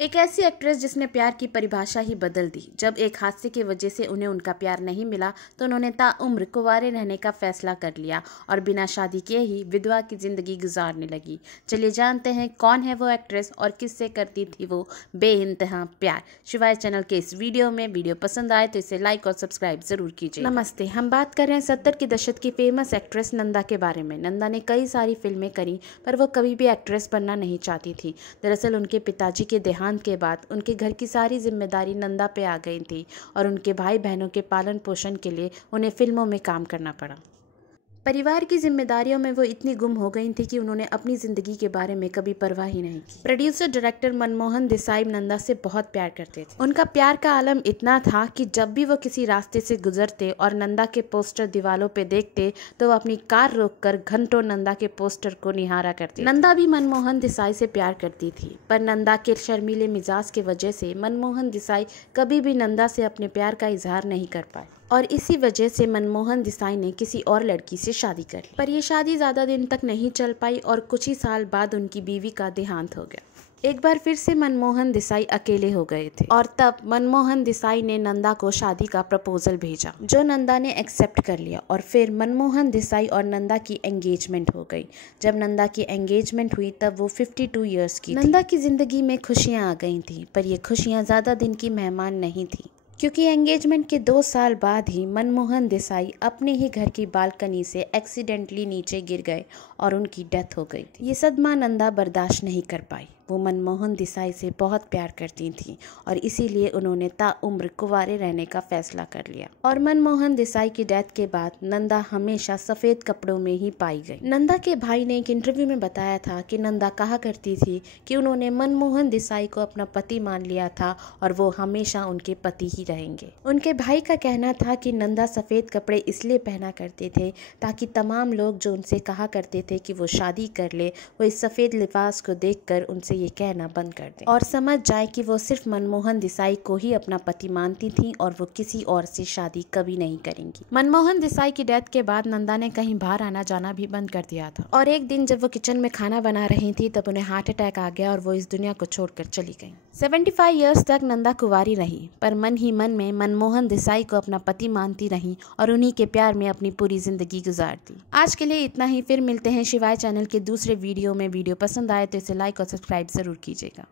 एक ऐसी एक्ट्रेस जिसने प्यार की परिभाषा ही बदल दी। जब एक हादसे की वजह से उन्हें उनका प्यार नहीं मिला तो उन्होंने ताउम्र कुंवारे रहने का फैसला कर लिया और बिना शादी किए ही विधवा की जिंदगी गुजारने लगी। चलिए जानते हैं कौन है वो एक्ट्रेस और किससे करती थी वो बेइंतहा प्यार। शिवाय चैनल के इस वीडियो में वीडियो पसंद आए तो इसे लाइक और सब्सक्राइब जरूर कीजिए। नमस्ते, हम बात कर रहे हैं 70 के दशक की फेमस एक्ट्रेस नंदा के बारे में। नंदा ने कई सारी फिल्में करी पर वो कभी भी एक्ट्रेस बनना नहीं चाहती थी। दरअसल उनके पिताजी के देहांत के बाद उनके घर की सारी जिम्मेदारी नंदा पे आ गई थी और उनके भाई बहनों के पालन पोषण के लिए उन्हें फिल्मों में काम करना पड़ा। परिवार की जिम्मेदारियों में वो इतनी गुम हो गई थी कि उन्होंने अपनी जिंदगी के बारे में कभी परवाह ही नहीं की। प्रोड्यूसर डायरेक्टर मनमोहन देसाई नंदा से बहुत प्यार करते थे। उनका प्यार का आलम इतना था कि जब भी वो किसी रास्ते से गुजरते और नंदा के पोस्टर दीवालों पे देखते तो वो अपनी कार रोककर घंटों नंदा के पोस्टर को निहारा करते। नंदा भी मनमोहन देसाई से प्यार करती थी पर नंदा के शर्मीले मिजाज की वजह से मनमोहन देसाई कभी भी नंदा से अपने प्यार का इजहार नहीं कर पाए और इसी वजह से मनमोहन देसाई ने किसी और लड़की से शादी कर ली। पर यह शादी ज़्यादा दिन तक नहीं चल पाई और कुछ ही साल बाद उनकी बीवी का देहांत हो गया। एक बार फिर से मनमोहन देसाई अकेले हो गए थे और तब मनमोहन देसाई ने नंदा को शादी का प्रपोजल भेजा जो नंदा ने एक्सेप्ट कर लिया और फिर मनमोहन देसाई और नंदा की एंगेजमेंट हो गई। जब नंदा की एंगेजमेंट हुई तब वो 52 इयर्स की थी। नंदा की जिंदगी में खुशियाँ आ गई थी पर ये खुशियाँ ज़्यादा दिन की मेहमान नहीं थी क्योंकि एंगेजमेंट के 2 साल बाद ही मनमोहन देसाई अपने ही घर की बालकनी से एक्सीडेंटली नीचे गिर गए और उनकी डेथ हो गई थी। ये सदमा नंदा बर्दाश्त नहीं कर पाई। वो मनमोहन देसाई से बहुत प्यार करती थी और इसीलिए उन्होंने ताउम्र कुंवारे रहने का फैसला कर लिया। और मनमोहन देसाई की डेथ के बाद नंदा हमेशा सफ़ेद कपड़ों में ही पाई गई। नंदा के भाई ने एक इंटरव्यू में बताया था कि नंदा कहा करती थी कि उन्होंने मनमोहन देसाई को अपना पति मान लिया था और वो हमेशा उनके पति ही रहेंगे। उनके भाई का कहना था कि नंदा सफ़ेद कपड़े इसलिए पहना करते थे ताकि तमाम लोग जो उनसे कहा करते थे कि वो शादी कर ले वो इस सफ़ेद लिबास को देखकर उनसे ये कहना बंद कर दें और समझ जाए कि वो सिर्फ मनमोहन देसाई को ही अपना पति मानती थी और वो किसी और से शादी कभी नहीं करेंगी। मनमोहन देसाई की डेथ के बाद नंदा ने कहीं बाहर आना जाना भी बंद कर दिया था और एक दिन जब वो किचन में खाना बना रही थी तब उन्हें हार्ट अटैक आ गया और वो इस दुनिया को छोड़कर चली गई। 75 इयर्स तक नंदा कुंवारी रही पर मन ही मन में मनमोहन देसाई को अपना पति मानती रही और उन्हीं के प्यार में अपनी पूरी जिंदगी गुजारती। आज के लिए इतना ही, फिर मिलते हैं शिवाय चैनल के दूसरे वीडियो में। वीडियो पसंद आए तो इसे लाइक और सब्सक्राइब जरूर कीजिएगा।